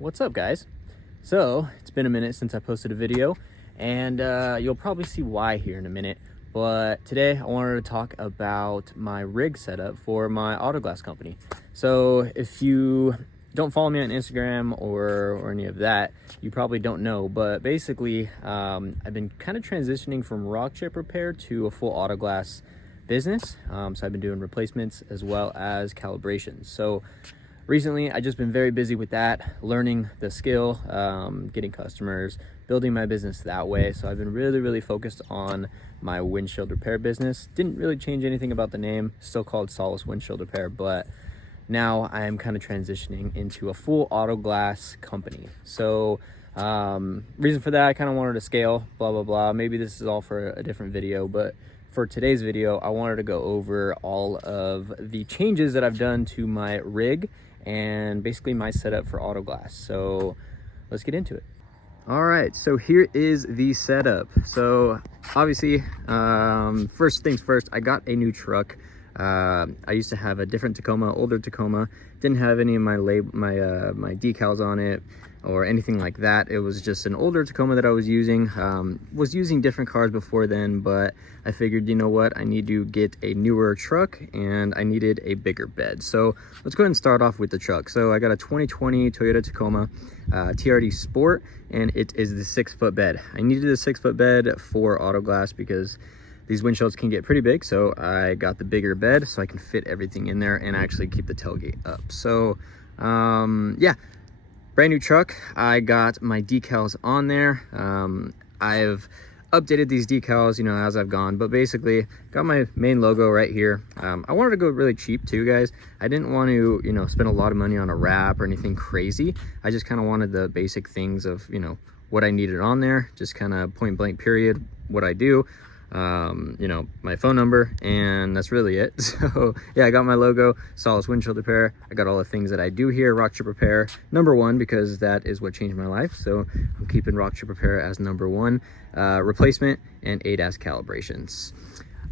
What's up, guys? So it's been a minute since I posted a video, and you'll probably see why here in a minute. But today I wanted to talk about my rig setup for my Autoglass company. So if you don't follow me on Instagram or any of that, you probably don't know, but basically I've been kind of transitioning from rock chip repair to a full Autoglass business. So I've been doing replacements as well as calibrations. So recently, I've just been very busy with that, learning the skill, getting customers, building my business that way. So I've been really focused on my windshield repair business. Didn't really change anything about the name, still called Solace Windshield Repair, but now I'm kind of transitioning into a full Autoglass company. So reason for that, I kind of wanted to scale, blah, blah, blah. Maybe this is all for a different video, but for today's video, I wanted to go over all of the changes that I've done to my rig and basically my setup for Autoglass. So let's get into it. All right, so here is the setup. So obviously, first things first, I got a new truck. I used to have a different Tacoma, older Tacoma. Didn't have any of my my decals on it or anything like that. It was just an older Tacoma that I was using. Was using different cars before then, but I figured, you know what, I need to get a newer truck and I needed a bigger bed. So let's go ahead and start off with the truck. So I got a 2020 Toyota Tacoma TRD Sport, and it is the 6-foot bed. I needed a 6-foot bed for Autoglass because these windshields can get pretty big, so I got the bigger bed so I can fit everything in there and actually keep the tailgate up. So yeah, brand new truck. I got my decals on there. I've updated these decals, you know, as I've gone, but basically got my main logo right here. I wanted to go really cheap too, guys. I didn't want to, you know, spend a lot of money on a wrap or anything crazy. I just kind of wanted the basic things of, you know, what I needed on there, just kind of point blank period, what I do. You know, my phone number, and that's really it. So yeah, I got my logo, Solace Windshield Repair. I got all the things that I do here, rock chip repair, #1, because that is what changed my life. So I'm keeping rock chip repair as #1, replacement and ADAS calibrations.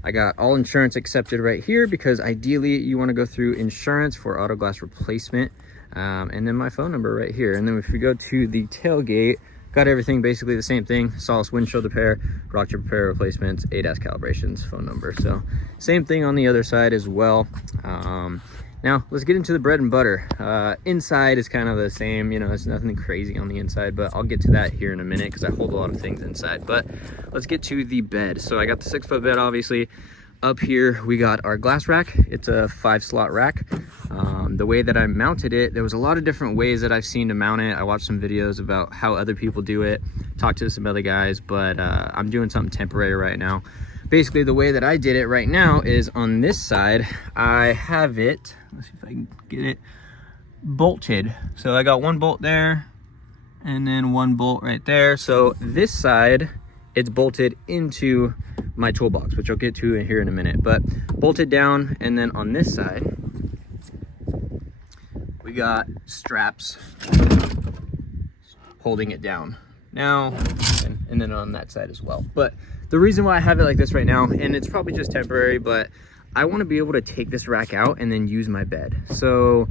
I got all insurance accepted right here because ideally you want to go through insurance for Autoglass replacement. And then my phone number right here. And then if we go to the tailgate, got everything basically the same thing: Solace Windshield Repair, rock chip repair, replacements, ADAS calibrations, phone number. So same thing on the other side as well. Now let's get into the bread and butter. Inside is kind of the same, you know, it's nothing crazy on the inside, but I'll get to that here in a minute because I hold a lot of things inside. But let's get to the bed. So I got the 6-foot bed, obviously. Up here we got our glass rack. It's a 5-slot rack. The way that I mounted it, there was a lot of different ways that I've seen to mount it. I watched some videos about how other people do it, talked to some other guys, but I'm doing something temporary right now. Basically, the way that I did it right now is on this side, I have it, let's see if I can get it, bolted. So I got one bolt there and then one bolt right there. So this side, it's bolted into my toolbox, which I'll get to here in a minute, but bolted down. And then on this side, we got straps holding it down now, and then on that side as well. But the reason why I have it like this right now, and it's probably just temporary, but I want to be able to take this rack out and then use my bed. So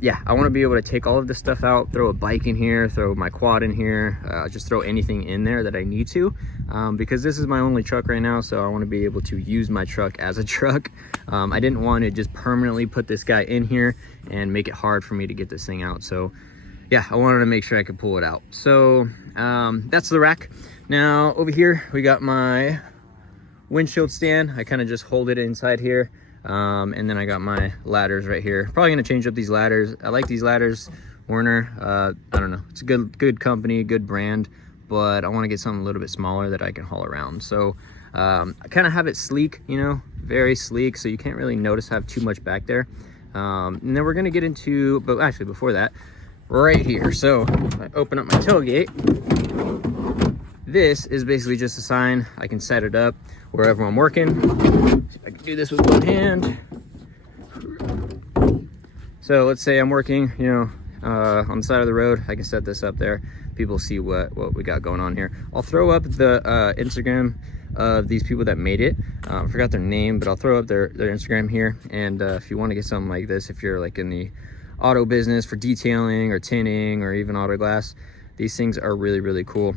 yeah, I want to be able to take all of this stuff out, throw a bike in here, throw my quad in here, just throw anything in there that I need to, because this is my only truck right now. So I want to be able to use my truck as a truck. I didn't want to just permanently put this guy in here and make it hard for me to get this thing out. So yeah, I wanted to make sure I could pull it out. So that's the rack. Now over here we got my windshield stand. I kind of just hold it inside here. And then I got my ladders right here. Probably gonna change up these ladders. I like these ladders, Werner. I don't know, it's a good company, good brand, but I want to get something a little bit smaller that I can haul around. So I kind of have it sleek, you know, very sleek, so you can't really notice I have too much back there. And then we're gonna get into, but actually before that, right here. So I open up my tailgate. This is basically just a sign. I can set it up wherever I'm working. See if I can do this with one hand. So let's say I'm working, you know, on the side of the road. I can set this up there. People see what we got going on here. I'll throw up the Instagram of these people that made it. I forgot their name, but I'll throw up their Instagram here. And if you want to get something like this, if you're like in the auto business, for detailing or tinting or even Autoglass, these things are really, really cool.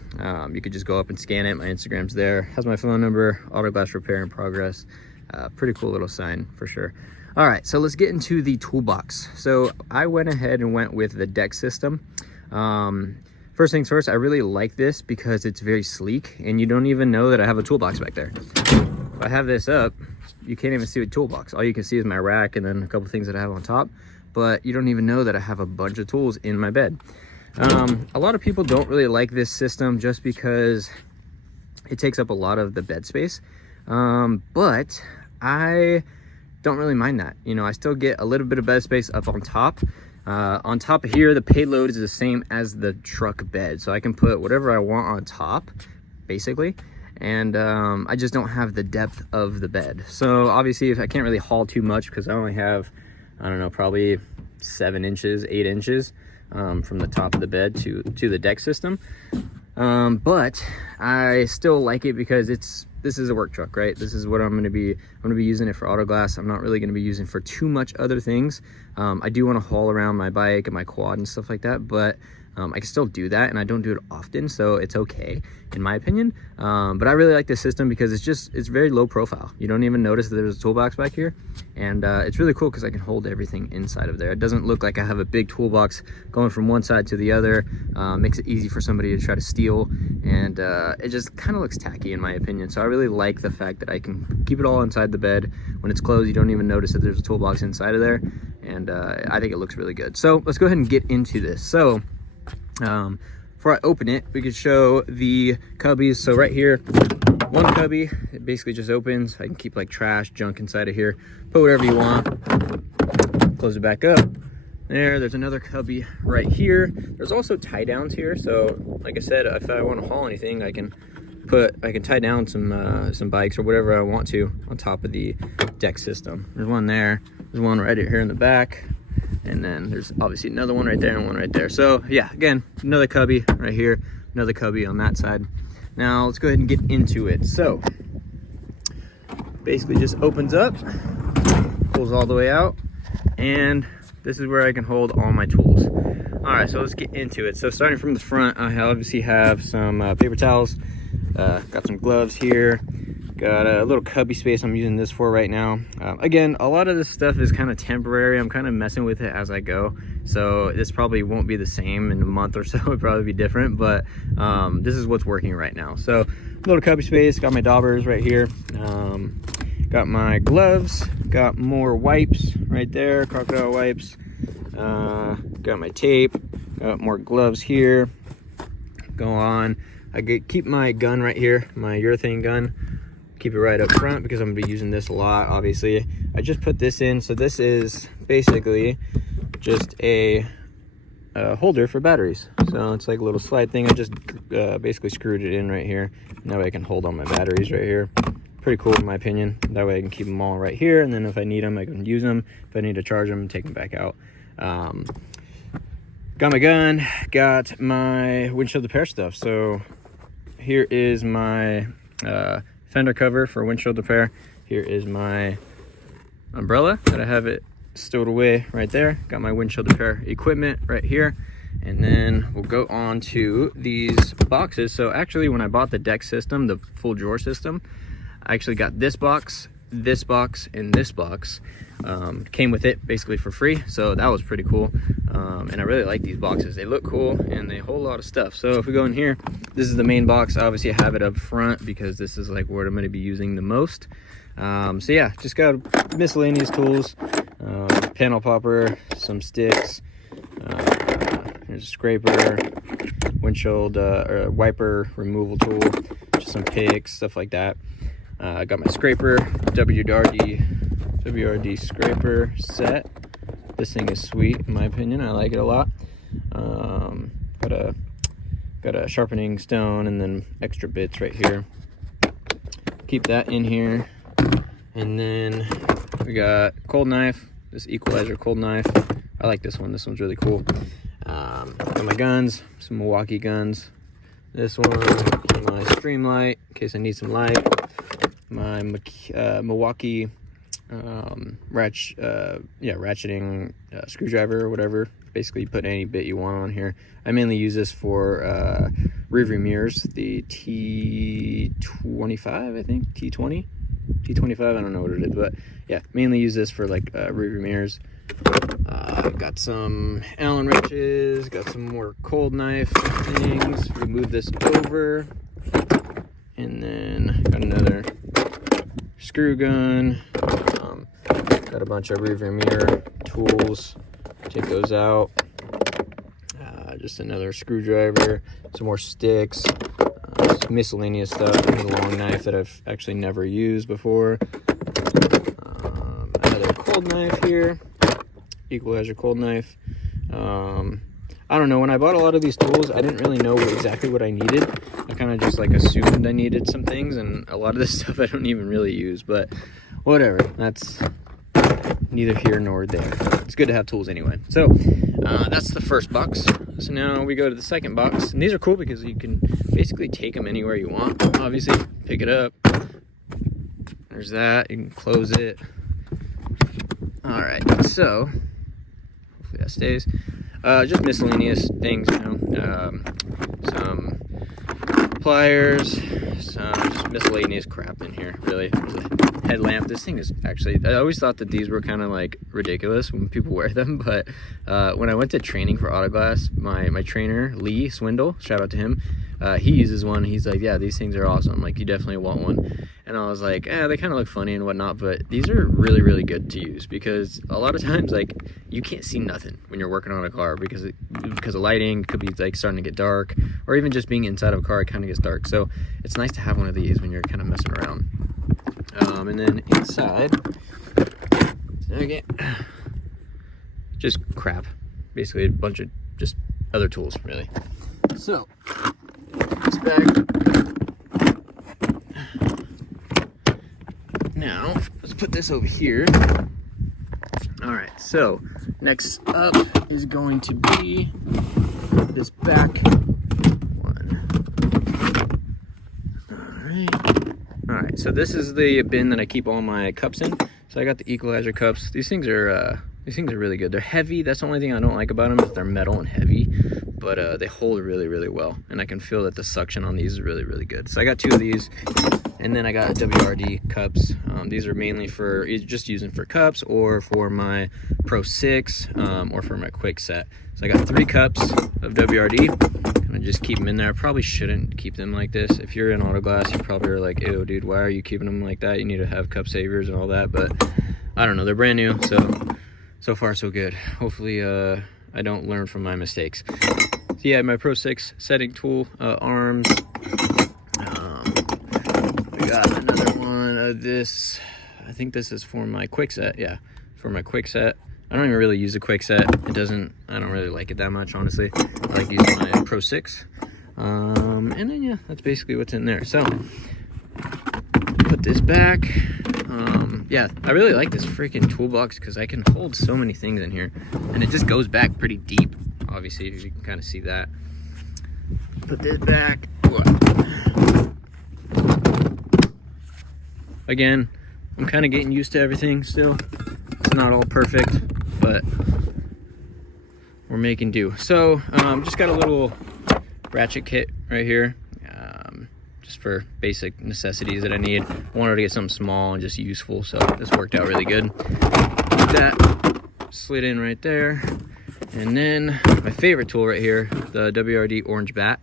You could just go up and scan it. My Instagram's there, has my phone number, Autoglass repair in progress. Pretty cool little sign for sure. All right, so let's get into the toolbox. So I went ahead and went with the deck system. First things first, I really like this because it's very sleek and you don't even know that I have a toolbox back there. If I have this up, you can't even see a toolbox. All you can see is my rack and then a couple things that I have on top, but you don't even know that I have a bunch of tools in my bed. A lot of people don't really like this system just because it takes up a lot of the bed space. But I don't really mind that. You know, I still get a little bit of bed space up on top. On top of here, the payload is the same as the truck bed, so I can put whatever I want on top, basically. And I just don't have the depth of the bed. So obviously, if I can't really haul too much because I only have, I don't know, probably 7 inches, 8 inches from the top of the bed to the deck system. But I still like it because this is a work truck, right? This is what I'm gonna be using it for Autoglass. I'm not really gonna be using it for too much other things. I do want to haul around my bike and my quad and stuff like that, but I can still do that, and I don't do it often, so it's okay in my opinion. But I really like this system because it's very low profile. You don't even notice that there's a toolbox back here, and it's really cool because I can hold everything inside of there. It doesn't look like I have a big toolbox going from one side to the other. Makes it easy for somebody to try to steal, and it just kind of looks tacky in my opinion. So I really like the fact that I can keep it all inside the bed. When it's closed, you don't even notice that there's a toolbox inside of there, and I think it looks really good. So let's go ahead and get into this. So before I open it, we could show the cubbies. So right here, one cubby, it basically just opens. I can keep like trash, junk inside of here, put whatever you want, close it back up. There's another cubby right here. There's also tie downs here. So like I said, if I want to haul anything, I can tie down some bikes or whatever I want to on top of the deck system. There's one there, there's one right here in the back. And then there's obviously another one right there and one right there. So yeah, again, another cubby right here, another cubby on that side. Now let's go ahead and get into it. So basically just opens up, pulls all the way out, and this is where I can hold all my tools. All right, so let's get into it. So starting from the front, I obviously have some paper towels, got some gloves here, got a little cubby space I'm using this for right now. Again, a lot of this stuff is kind of temporary. I'm kind of messing with it as I go. So this probably won't be the same in a month or so. It'll probably be different, but this is what's working right now. So little cubby space, got my daubers right here. Got my gloves, got more wipes right there, crocodile wipes. Got my tape, got more gloves here. Go on. Keep my gun right here, my urethane gun. Keep it right up front because I'm gonna be using this a lot, obviously. I just put this in, so this is basically just a holder for batteries. So it's like a little slide thing. I just basically screwed it in right here. That way I can hold all my batteries right here. Pretty cool in my opinion. That way I can keep them all right here, and then if I need them, I can use them. If I need to charge them, take them back out. Got my gun, got my windshield repair stuff. So here is my fender cover for windshield repair. Here is my umbrella that I have it stowed away right there. Got my windshield repair equipment right here. And then we'll go on to these boxes. So actually when I bought the deck system, the full drawer system, I actually got this box, and this box. Came with it basically for free. So that was pretty cool. And I really like these boxes. They look cool and they hold a lot of stuff. So if we go in here, this is the main box. Obviously I have it up front because this is like what I'm going to be using the most. So yeah, just got miscellaneous tools, panel popper, some sticks, there's a scraper, windshield or wiper removal tool, just some picks, stuff like that. I got my scraper, WRD scraper set. This thing is sweet in my opinion. I like it a lot. Got a sharpening stone and then extra bits right here. Keep that in here. And then we got cold knife, this equalizer cold knife. I like this one. This one's really cool. Got my guns, some Milwaukee guns. This one, my stream light in case I need some light. My Milwaukee ratcheting screwdriver or whatever. Basically, you put any bit you want on here. I mainly use this for rearview mirrors, the T25, I think, T20, T25, I don't know what it is, but yeah, mainly use this for like rearview mirrors. Got some Allen wrenches, got some more cold knife things. Remove this over, and then got another screw gun. Got a bunch of rearview mirror tools. Take those out. Just another screwdriver, some more sticks, some miscellaneous stuff. A long knife that I've actually never used before. Another cold knife here. Equalizer cold knife. I don't know, when I bought a lot of these tools, I didn't really know exactly what I needed. I kind of just like assumed I needed some things, and a lot of this stuff I don't even really use, but whatever, that's neither here nor there. It's good to have tools anyway. So that's the first box. So now we go to the second box, and these are cool because you can basically take them anywhere you want. Obviously, pick it up. There's that, you can close it. All right, so hopefully that stays. Just miscellaneous things, you know, some pliers, some just miscellaneous crap in here, really. There's a headlamp. This thing is actually, I always thought that these were kind of like ridiculous when people wear them, but when I went to training for Autoglass, my trainer, Lee Swindle, shout out to him, he uses one. He's like, yeah, these things are awesome. Like, you definitely want one. And I was like, they kind of look funny and whatnot, but these are really, really good to use because a lot of times, like, you can't see nothing when you're working on a car because of lighting. It could be like starting to get dark, or even just being inside of a car, it kind of gets dark. So it's nice to have one of these when you're kind of messing around. And then inside, okay, just crap, basically a bunch of just other tools, really. So this bag. Now, let's put this over here. All right, so next up is going to be this back one. All right, so this is the bin that I keep all my cups in. So I got the equalizer cups. These things are really good. They're heavy. That's the only thing I don't like about them, is they're metal and heavy, but they hold really, really well. And I can feel that the suction on these is really, really good. So I got 2 of these. And then I got WRD cups. These are mainly for just using for cups, or for my Pro 6, or for my quick set. So I got 3 cups of WRD. Kind of just keep them in there. I probably shouldn't keep them like this. If you're in Autoglass, you probably are like, ew, dude, why are you keeping them like that? You need to have cup savers and all that. But I don't know, they're brand new, so far so good. Hopefully I don't learn from my mistakes. So yeah, my Pro 6 setting tool, arms. Got another one of this. I think this is for my quick set. Yeah, for my quick set. I don't even really use a quick set. I don't really like it that much, honestly. I like using my Pro 6. And then yeah, that's basically what's in there. So put this back. Yeah, I really like this freaking toolbox because I can hold so many things in here, and it just goes back pretty deep. Obviously, you can kind of see that. Put this back. Again, I'm kind of getting used to everything still. It's not all perfect, but we're making do. So just got a little ratchet kit right here, just for basic necessities that I need. I wanted to get something small and just useful, so this worked out really good. That slid in right there. And then my favorite tool right here, the WRD orange bat.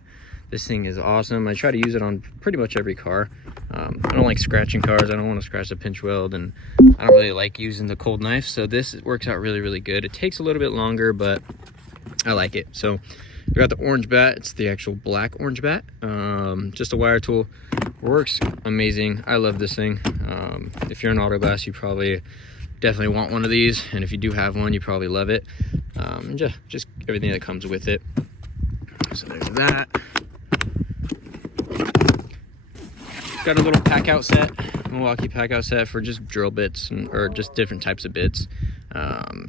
This thing is awesome. I try to use it on pretty much every car. I don't like scratching cars. I don't want to scratch the pinch weld, and I don't really like using the cold knife. So this works out really, really good. It takes a little bit longer, but I like it. So I got the orange bat. It's the actual black orange bat. Just a wire tool. Works amazing. I love this thing. If you're in Autoglass, you probably definitely want one of these. And if you do have one, you probably love it. And just everything that comes with it. So there's that. Got a little pack out set, Milwaukee pack out set for just drill bits or just different types of bits.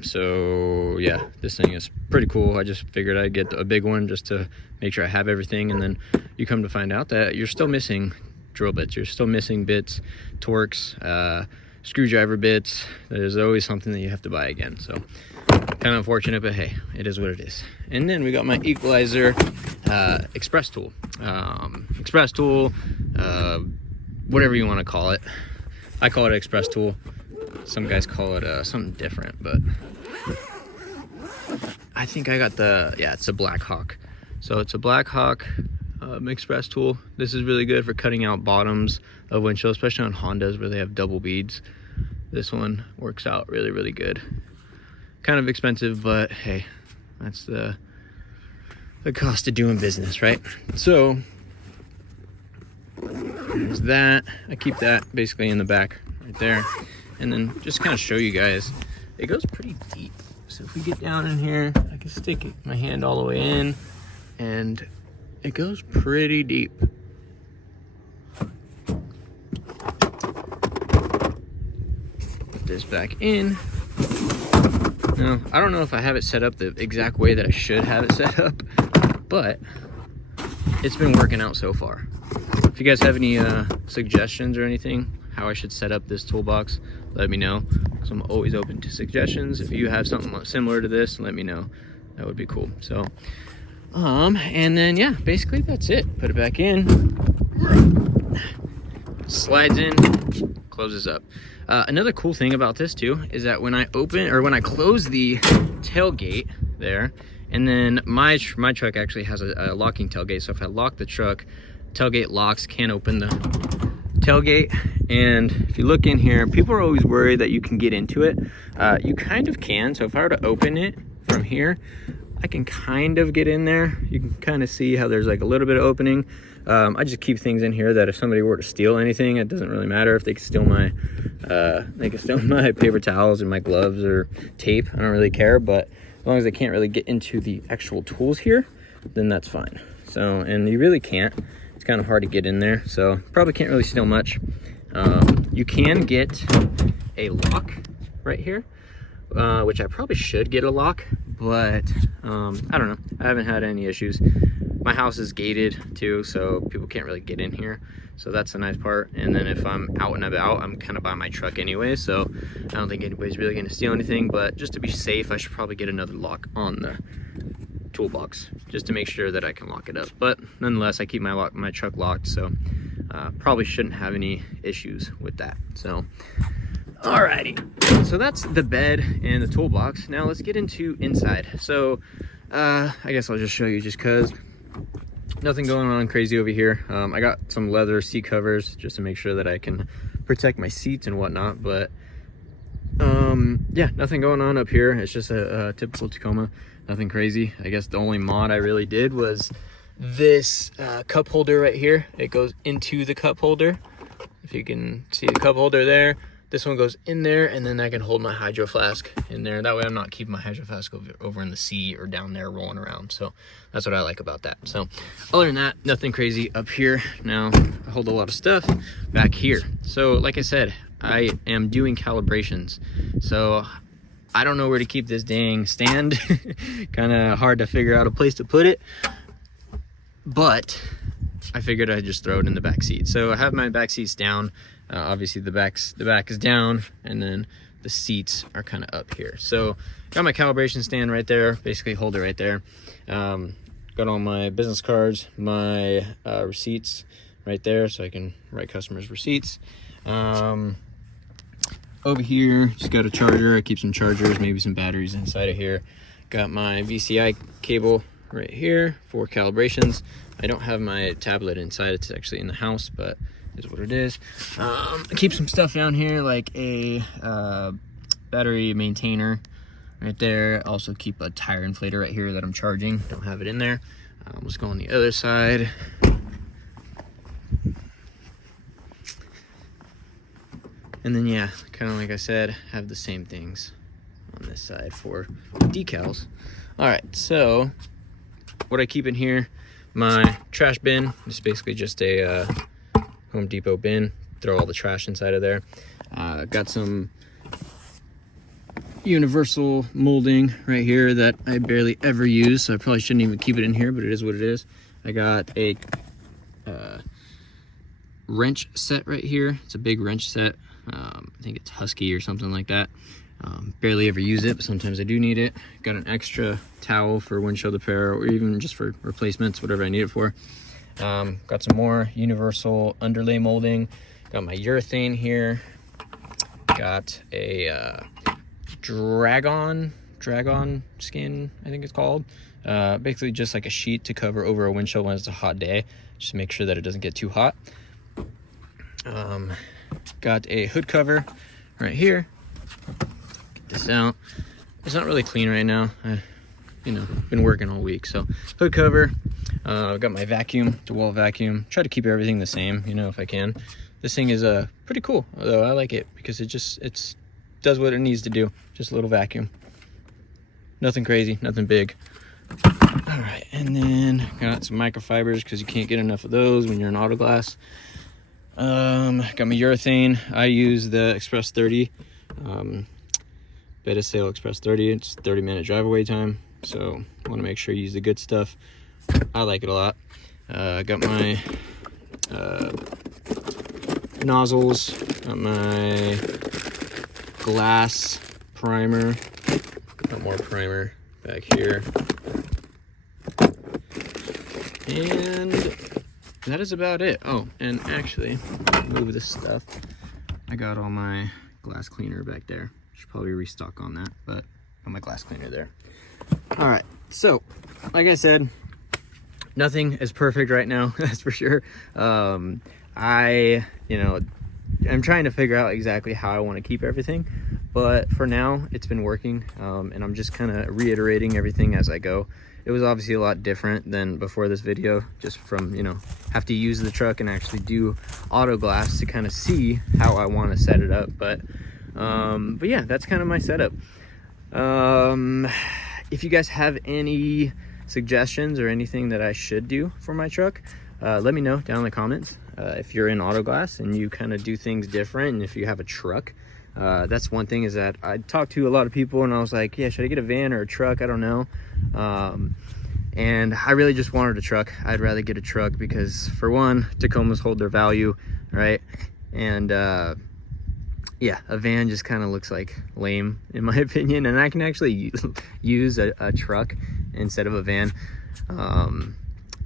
So yeah, this thing is pretty cool. I just figured I'd get a big one just to make sure I have everything, and then you come to find out that you're still missing drill bits. You're still missing bits, Torx, screwdriver bits. There's always something that you have to buy again. So kind of unfortunate, but hey, it is what it is. And then we got my equalizer express tool. Whatever you want to call it. I call it express tool. Some guys call it something different, but I think I got it's a Black Hawk. So it's a Black Hawk express tool. This is really good for cutting out bottoms of windshield, especially on Hondas where they have double beads. This one works out really, really good. Kind of expensive, but hey, that's the cost of doing business, right? So there's that. I keep that basically in the back right there. And then just kind of show you guys, it goes pretty deep. So if we get down in here, I can stick my hand all the way in, and it goes pretty deep. Put this back in. Now, I don't know if I have it set up the exact way that I should have it set up, but it's been working out so far. If you guys have any suggestions or anything, how I should set up this toolbox, let me know, because I'm always open to suggestions. If you have something similar to this, let me know. That would be cool. So and then yeah, basically that's it. Put it back in, slides in, closes up. Another cool thing about this too is that when I close the tailgate there, and then my truck actually has a locking tailgate, so if I lock the truck, tailgate locks, can't open the tailgate. And if you look in here, people are always worried that you can get into it. You kind of can. So if I were to open it from here, I can kind of get in there. You can kind of see how there's like a little bit of opening. I just keep things in here that if somebody were to steal anything, it doesn't really matter. If they could steal my paper towels and my gloves or tape, I don't really care. But as long as they can't really get into the actual tools here, then that's fine. So, and you really can't. It's kind of hard to get in there, so probably can't really steal much. You can get a lock right here, which I probably should get a lock, but I don't know. I haven't had any issues. My house is gated too, so people can't really get in here. So that's the nice part. And then if I'm out and about, I'm kind of by my truck anyway, so I don't think anybody's really gonna steal anything. But just to be safe, I should probably get another lock on the toolbox just to make sure that I can lock it up. But nonetheless, I keep my truck locked, so probably shouldn't have any issues with that. So alrighty, so that's the bed and the toolbox. Now let's get into inside. So I guess I'll just show you, just because nothing going on crazy over here. I got some leather seat covers just to make sure that I can protect my seats and whatnot, but yeah, nothing going on up here. It's just a typical Tacoma, nothing crazy. I guess the only mod I really did was this cup holder right here. It goes into the cup holder. If you can see the cup holder there, this one goes in there, and then I can hold my hydro flask in there. That way I'm not keeping my hydro flask over in the seat or down there rolling around. So that's what I like about that. So other than that, nothing crazy up here. Now I hold a lot of stuff back here. So like I said, I am doing calibrations. So I don't know where to keep this dang stand. Kind of hard to figure out a place to put it, but I figured I'd just throw it in the back seat. So I have my back seats down. Obviously the back is down, and then the seats are kind of up here. So got my calibration stand right there, basically hold it right there. Got all my business cards, my receipts right there, so I can write customers' receipts. Over here, just got a charger. I keep some chargers, maybe some batteries inside of here. Got my VCI cable right here for calibrations. I don't have my tablet inside, it's actually in the house, but is what it is. I keep some stuff down here, like a battery maintainer right there. Also keep a tire inflator right here that I'm charging. Don't have it in there. Let's go on the other side. And then yeah, kind of like I said, have the same things on this side for decals. All right, so what I keep in here, my trash bin is basically just a Home Depot bin. Throw all the trash inside of there. Got some universal molding right here that I barely ever use, so I probably shouldn't even keep it in here, but it is what it is. I got a wrench set right here. It's a big wrench set. I think it's Husky or something like that. Barely ever use it, but sometimes I do need it. Got an extra towel for windshield repair, or even just for replacements, whatever I need it for. Got some more universal underlay molding. Got my urethane here. Got a dragon skin, I think it's called. Basically just like a sheet to cover over a windshield when it's a hot day, just to make sure that it doesn't get too hot. Got a hood cover right here. Get this out. It's not really clean right now. Been working all week. So hood cover. Got my vacuum, DeWalt vacuum. Try to keep everything the same, if I can. This thing is pretty cool, though. I like it because it does what it needs to do. Just a little vacuum. Nothing crazy, nothing big. All right, and then got some microfibers because you can't get enough of those when you're in Autoglass. Got my urethane. I use the Express 30, Beta Sale Express 30. It's 30-minute drive away time, so I want to make sure you use the good stuff. I like it a lot. Got my nozzles. Got my glass primer. Got more primer back here. And that is about it. Oh, and actually, move this stuff. I got all my glass cleaner back there. Should probably restock on that, but got my glass cleaner there. All right, so like I said, nothing is perfect right now, that's for sure. I'm trying to figure out exactly how I want to keep everything, but for now it's been working, and I'm just kind of reiterating everything as I go. It was obviously a lot different than before this video, just from have to use the truck and actually do Autoglass to kind of see how I want to set it up. But yeah, that's kind of my setup. If you guys have any suggestions or anything that I should do for my truck, let me know down in the comments. If you're in Autoglass and you kind of do things different, and if you have a truck, that's one thing, is that I talked to a lot of people and I was like, yeah, should I get a van or a truck? I don't know. And I really just wanted a truck. I'd rather get a truck because, for one, Tacomas hold their value, right? And yeah, a van just kind of looks like lame in my opinion, and I can actually use a truck instead of a van.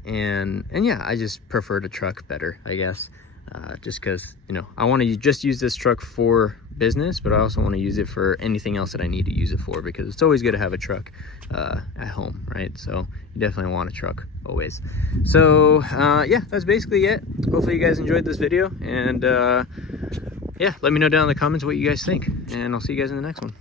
And yeah, I just prefer the truck better, I guess. Just because, I want to just use this truck for business, but I also want to use it for anything else that I need to use it for, because it's always good to have a truck at home, right? So you definitely want a truck always. So yeah, that's basically it. Hopefully you guys enjoyed this video, and yeah, let me know down in the comments what you guys think, and I'll see you guys in the next one.